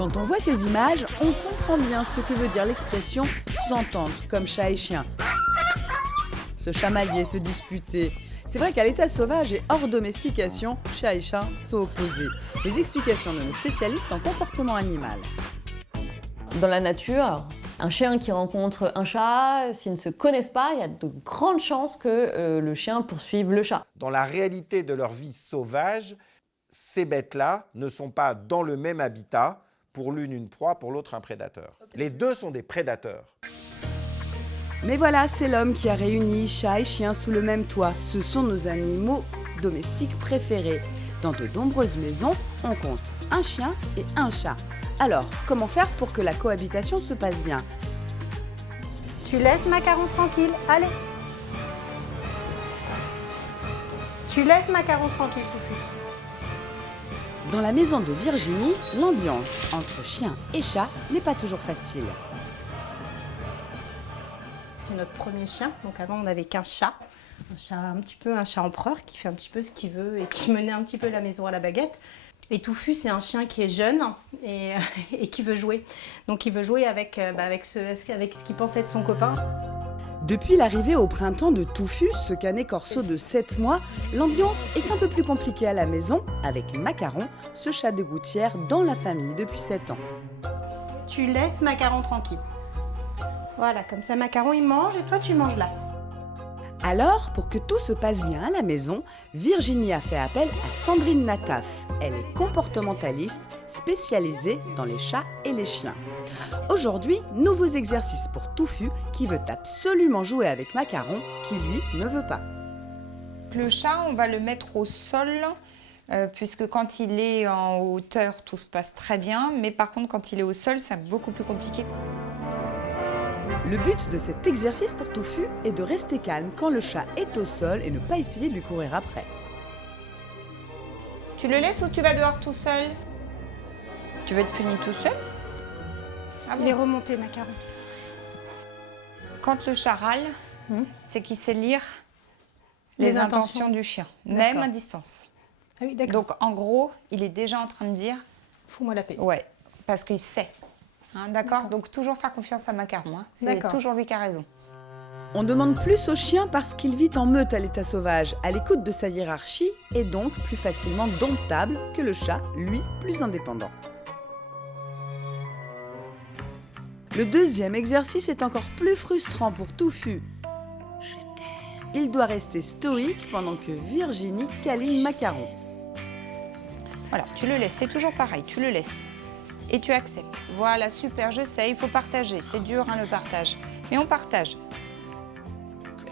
Quand on voit ces images, on comprend bien ce que veut dire l'expression « s'entendre comme chat et chien ». Se chamailler, se disputer. C'est vrai qu'à l'état sauvage et hors domestication, chat et chat sont opposés. Les explications de nos spécialistes en comportement animal. Dans la nature, un chien qui rencontre un chat, s'ils ne se connaissent pas, il y a de grandes chances que le chien poursuive le chat. Dans la réalité de leur vie sauvage, ces bêtes-là ne sont pas dans le même habitat, pour l'une une proie, pour l'autre un prédateur. Les deux sont des prédateurs. Mais voilà, c'est l'homme qui a réuni chat et chien sous le même toit. Ce sont nos animaux domestiques préférés. Dans de nombreuses maisons, on compte un chien et un chat. Alors, comment faire pour que la cohabitation se passe bien? Tu laisses Macaron tranquille, allez. Tu laisses Macaron tranquille, Touffu. Dans la maison de Virginie, l'ambiance entre chien et chat n'est pas toujours facile. C'est notre premier chien, donc avant on n'avait qu'un chat. Un chat empereur qui fait un petit peu ce qu'il veut et qui menait un petit peu la maison à la baguette. Et Touffu, c'est un chien qui est jeune et qui veut jouer. Donc il veut jouer avec ce qu'il pense être son copain. Depuis l'arrivée au printemps de Touffu, ce canet corso de 7 mois, l'ambiance est un peu plus compliquée à la maison avec Macaron, ce chat de gouttière dans la famille depuis 7 ans. Tu laisses Macaron tranquille. Voilà, comme ça Macaron il mange et toi tu manges là. Alors, pour que tout se passe bien à la maison, Virginie a fait appel à Sandrine Nataf. Elle est comportementaliste spécialisée dans les chats et les chiens. Aujourd'hui, nouveaux exercices pour Touffu qui veut absolument jouer avec Macaron qui lui ne veut pas. Le chat, on va le mettre au sol puisque quand il est en hauteur, tout se passe très bien. Mais par contre, quand il est au sol, c'est beaucoup plus compliqué. Le but de cet exercice pour Touffu est de rester calme quand le chat est au sol et ne pas essayer de lui courir après. Tu le laisses ou tu vas dehors tout seul? Tu veux être puni tout seul? Ah bon? Il est remonté Macaron. Quand le chat râle, c'est qu'il sait lire les intentions du chien, même à distance. Ah oui, d'accord. Donc en gros, il est déjà en train de dire... Fous-moi la paix. Ouais, parce qu'il sait. Hein, d'accord. Donc toujours faire confiance à Macaron. Hein. C'est toujours lui qui a raison. On demande plus au chien parce qu'il vit en meute à l'état sauvage, à l'écoute de sa hiérarchie et donc plus facilement domptable que le chat, lui, plus indépendant. Le deuxième exercice est encore plus frustrant pour Touffu. Il doit rester stoïque pendant que Virginie câline Macaron. Voilà, tu le laisses, c'est toujours pareil, tu le laisses. Et tu acceptes. Voilà, super, je sais, il faut partager. C'est dur, hein, le partage. Mais on partage.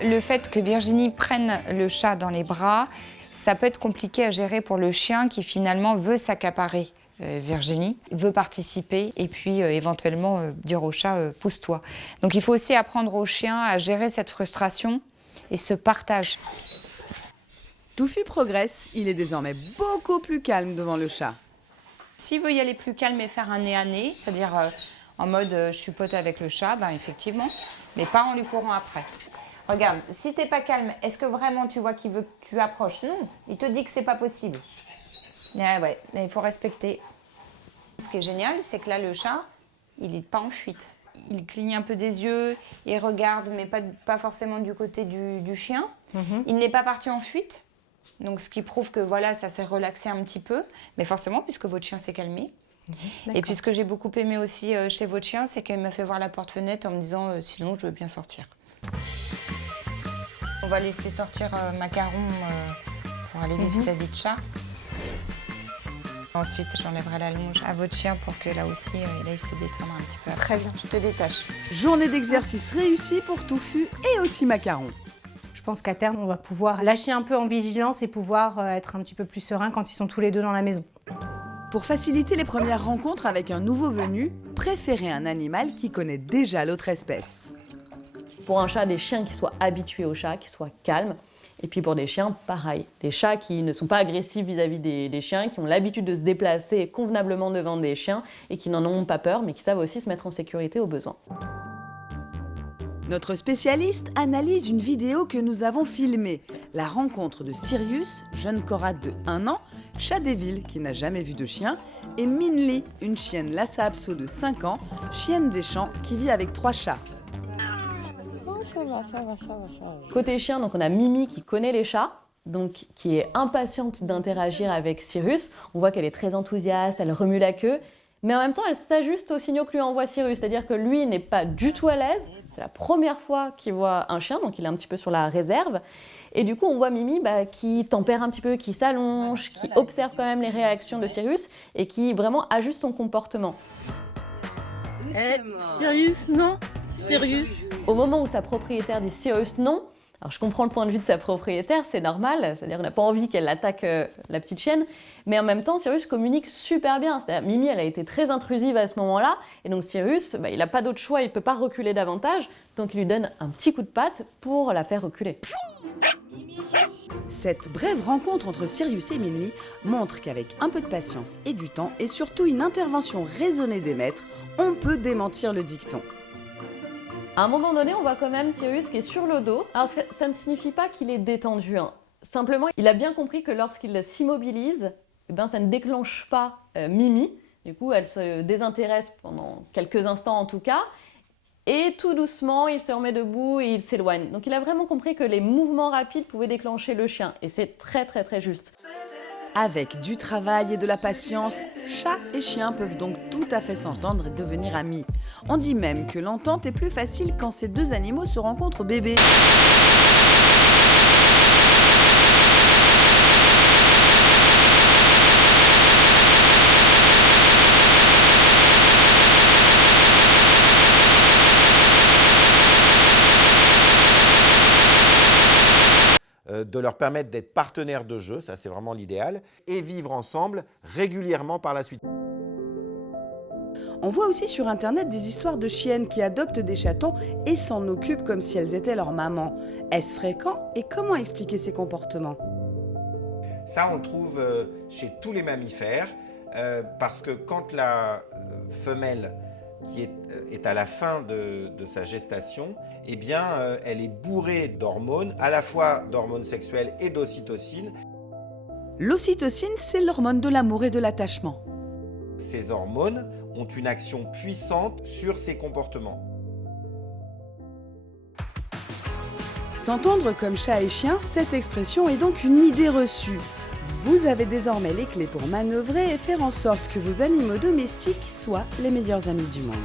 Le fait que Virginie prenne le chat dans les bras, ça peut être compliqué à gérer pour le chien qui finalement veut s'accaparer Virginie, veut participer et puis éventuellement dire au chat « pousse-toi ». Donc il faut aussi apprendre au chien à gérer cette frustration et ce partage. Touffu progresse, il est désormais beaucoup plus calme devant le chat. S'il veut y aller plus calme et faire un nez à nez, c'est-à-dire en mode je suis pote avec le chat, ben effectivement, mais pas en lui courant après. Regarde, si t'es pas calme, est-ce que vraiment tu vois qu'il veut que tu approches? Non, il te dit que c'est pas possible. Ouais, mais il faut respecter. Ce qui est génial, c'est que là, le chat, il n'est pas en fuite. Il cligne un peu des yeux, il regarde, mais pas forcément du côté du chien. Il n'est pas parti en fuite. Donc, ce qui prouve que voilà, ça s'est relaxé un petit peu. Mais forcément, puisque votre chien s'est calmé. Et puis, ce que j'ai beaucoup aimé aussi chez votre chien, c'est qu'il m'a fait voir la porte-fenêtre en me disant sinon, je veux bien sortir. On va laisser sortir Macaron pour aller vivre sa vie de chat. Ensuite, j'enlèverai la longe à votre chien pour que là aussi, il aille se détendre un petit peu. Très bien. Je te détache. Journée d'exercice réussie pour Touffu et aussi Macaron. Je pense qu'à terme, on va pouvoir lâcher un peu en vigilance et pouvoir être un petit peu plus serein quand ils sont tous les deux dans la maison. Pour faciliter les premières rencontres avec un nouveau venu, préférez un animal qui connaît déjà l'autre espèce. Pour un chat, des chiens qui soient habitués au chat, qui soient calmes. Et puis pour des chiens, pareil. Des chats qui ne sont pas agressifs vis-à-vis des chiens, qui ont l'habitude de se déplacer convenablement devant des chiens et qui n'en ont pas peur, mais qui savent aussi se mettre en sécurité au besoin. Notre spécialiste analyse une vidéo que nous avons filmée. La rencontre de Sirius, jeune Korad de 1 an, chat des villes qui n'a jamais vu de chien, et Minli, une chienne Lhasa Apso de 5 ans, chienne des champs qui vit avec 3 chats. Côté chien, donc on a Mimi qui connaît les chats, donc qui est impatiente d'interagir avec Sirius. On voit qu'elle est très enthousiaste, elle remue la queue, mais en même temps elle s'ajuste aux signaux que lui envoie Sirius, c'est-à-dire que lui n'est pas du tout à l'aise. C'est la première fois qu'il voit un chien, donc il est un petit peu sur la réserve. Et du coup, on voit Mimi qui tempère un petit peu, qui s'allonge, qui observe quand même les réactions de Sirius et qui vraiment ajuste son comportement. Sirius, non. Sirius. Au moment où sa propriétaire dit Sirius non, alors je comprends le point de vue de sa propriétaire, c'est normal, c'est-à-dire qu'on n'a pas envie qu'elle attaque la petite chienne, mais en même temps, Sirius communique super bien. C'est-à-dire Mimi, elle a été très intrusive à ce moment-là, et donc Sirius, il n'a pas d'autre choix, il ne peut pas reculer davantage, donc il lui donne un petit coup de patte pour la faire reculer. Cette brève rencontre entre Sirius et Minli montre qu'avec un peu de patience et du temps, et surtout une intervention raisonnée des maîtres, on peut démentir le dicton. À un moment donné, on voit quand même Sirius qui est sur le dos. Alors ça ne signifie pas qu'il est détendu, hein. Simplement, il a bien compris que lorsqu'il s'immobilise, ça ne déclenche pas Mimi. Du coup, elle se désintéresse pendant quelques instants en tout cas. Et tout doucement, il se remet debout et il s'éloigne. Donc il a vraiment compris que les mouvements rapides pouvaient déclencher le chien. Et c'est très très très juste. Avec du travail et de la patience, chat et chien peuvent donc tout à fait s'entendre et devenir amis. On dit même que l'entente est plus facile quand ces deux animaux se rencontrent bébés. De leur permettre d'être partenaires de jeu, ça c'est vraiment l'idéal, et vivre ensemble régulièrement par la suite. On voit aussi sur internet des histoires de chiennes qui adoptent des chatons et s'en occupent comme si elles étaient leur maman. Est-ce fréquent et comment expliquer ces comportements ? Ça on le trouve chez tous les mammifères, parce que quand la femelle qui est à la fin de sa gestation, eh bien, elle est bourrée d'hormones, à la fois d'hormones sexuelles et d'ocytocine. L'ocytocine, c'est l'hormone de l'amour et de l'attachement. Ces hormones ont une action puissante sur ses comportements. S'entendre comme chat et chien, cette expression est donc une idée reçue. Vous avez désormais les clés pour manœuvrer et faire en sorte que vos animaux domestiques soient les meilleurs amis du monde.